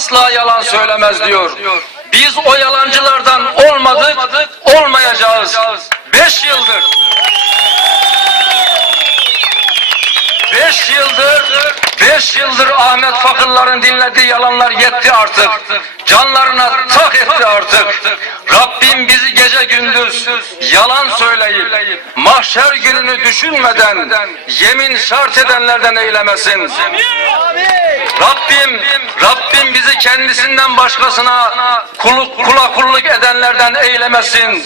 asla yalan söylemez diyor. Biz o yalancılardan olmadık, olmayacağız. Beş yıldır Beş yıldır, beş yıldır Ahmet Fakırların dinlediği yalanlar yetti artık. Canlarına tak etti artık. Rabbim bizi gece gündüz yalan söyleyip mahşer gününü düşünmeden yemin şart edenlerden eylemesin. Rabbim, Rabbim bizi kendisinden başkasına kuluk, kula kulluk edenlerden eylemesin.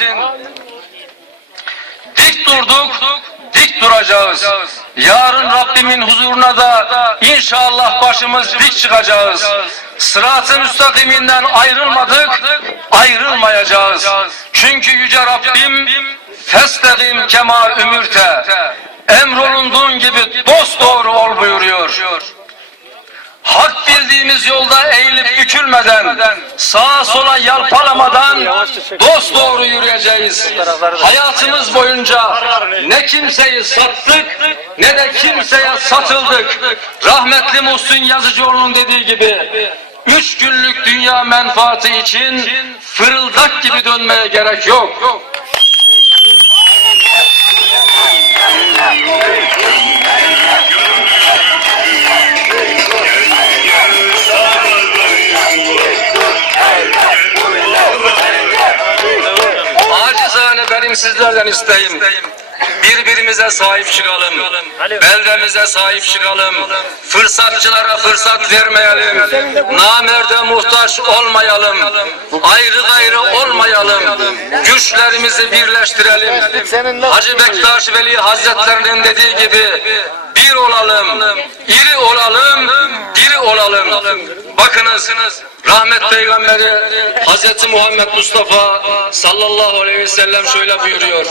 Dik durduk, dik duracağız. Yarın Rabbimin huzuruna da inşallah başımız dik çıkacağız. Sırat-ı müstakiminden ayrılmadık, ayrılmayacağız. Çünkü Yüce Rabbim festekim kema ümürte emrolunduğun gibi dost doğru ol buyuruyor. Hak bildiğimiz yolda eğilip bükülmeden, sağa sola yalpalamadan dost doğru yürüyeceğiz. Hayatımız boyunca ne kimseyi sattık ne de kimseye satıldık. Rahmetli Muhsin Yazıcıoğlu'nun dediği gibi üç günlük dünya menfaati için fırıldak gibi dönmeye gerek yok. Sizlerden isteğim. Birbirimize sahip çıkalım. Beldemize sahip çıkalım. Fırsatçılara fırsat vermeyelim. Namerde muhtaç olmayalım. Ayrı gayrı olmayalım. Güçlerimizi birleştirelim. Hacı Bektaş Veli Hazretlerinin dediği gibi bir olalım, iri olalım, diri olalım. Bakınız, rahmet peygamberi Hazreti Muhammed Mustafa sallallahu aleyhi ve sellem şöyle buyuruyor.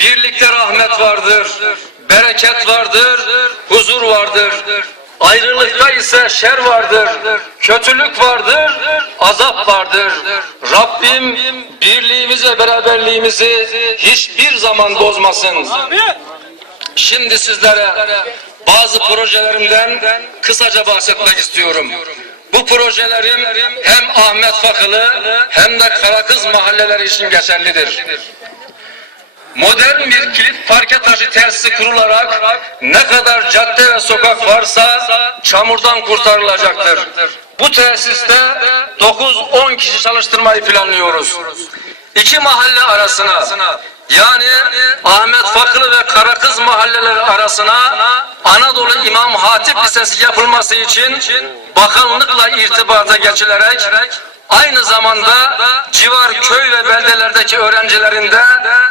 Birlikte rahmet vardır, bereket vardır, huzur vardır. Ayrılıkta ise şer vardır, kötülük vardır, azap vardır. Rabbim birliğimizi beraberliğimizi hiçbir zaman bozmasın. Şimdi sizlere bazı projelerimden kısaca bahsetmek istiyorum. Bu projelerim hem Ahmet Fakılı hem de Karakız mahalleleri için geçerlidir. Modern bir kilit parke taşı tersi kurularak ne kadar cadde ve sokak varsa çamurdan kurtarılacaktır. Bu tesiste 9-10 kişi çalıştırmayı planlıyoruz. İki mahalle arasına yani Ahmet Fakılı ve Karakız mahalleleri arasına Anadolu İmam Hatip Lisesi yapılması için bakanlıkla irtibata geçilerek aynı zamanda civar köy ve beldelerdeki öğrencilerin de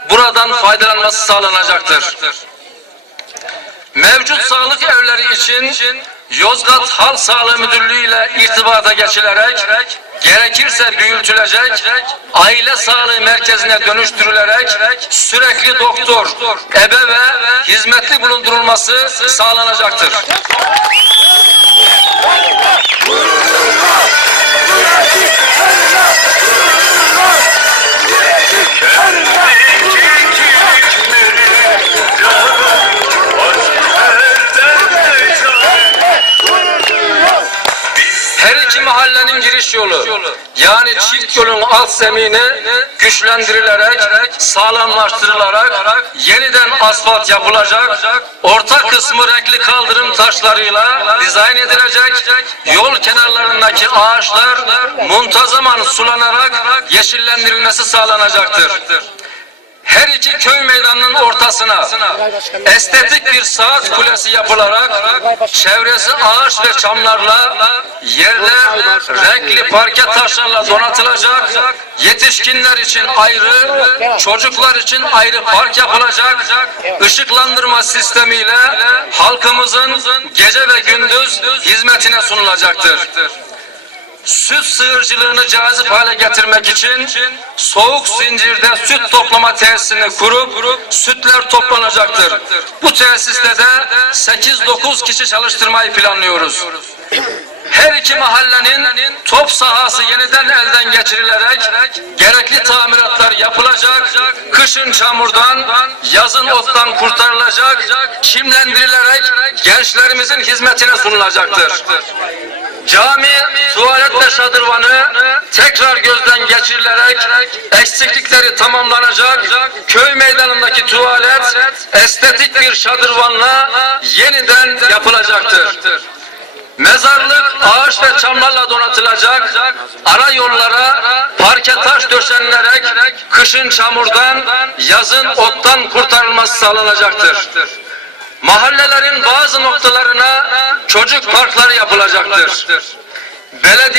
buradan faydalanması sağlanacaktır. Mevcut sağlık evleri için Yozgat Halk Sağlığı Müdürlüğü ile irtibata geçilerek gerekirse büyütülecek, aile sağlığı merkezine dönüştürülerek sürekli doktor, ebe ve hizmetli bulundurulması sağlanacaktır. Her giriş yolu yani çift yolun alt zemini güçlendirilerek, sağlamlaştırılarak yeniden asfalt yapılacak. Orta kısmı renkli kaldırım taşlarıyla dizayn edilecek. Yol kenarlarındaki ağaçlar muntazaman sulanarak yeşillendirilmesi sağlanacaktır her iki köy meydanının ortasına estetik bir saat kulesi yapılarak çevresi ağaç ve çamlarla yerler renkli parke taşlarla donatılacak. Yetişkinler için ayrı çocuklar için ayrı park yapılacak. Işıklandırma sistemiyle halkımızın gece ve gündüz hizmetine sunulacaktır süt sığırcılığını cazip hale getirmek için soğuk zincirde süt toplama tesisini kurup sütler toplanacaktır. Bu tesiste de 8-9 kişi çalıştırmayı planlıyoruz. her iki mahallenin top sahası yeniden elden geçirilerek gerekli tamiratlar yapılacak, kışın çamurdan, yazın ottan kurtarılacak, çimlendirilerek gençlerimizin hizmetine sunulacaktır. Cami, tuvalet ve şadırvanı tekrar gözden geçirilerek eksiklikleri tamamlanacak, köy meydanındaki tuvalet estetik bir şadırvanla yeniden yapılacaktır. Mezarlık ağaç ve çamlarla donatılacak, ara yollara parke taş döşenilerek kışın çamurdan, yazın ottan kurtarılması sağlanacaktır. Mahallelerin bazı noktalarına çocuk parkları yapılacaktır. Belediye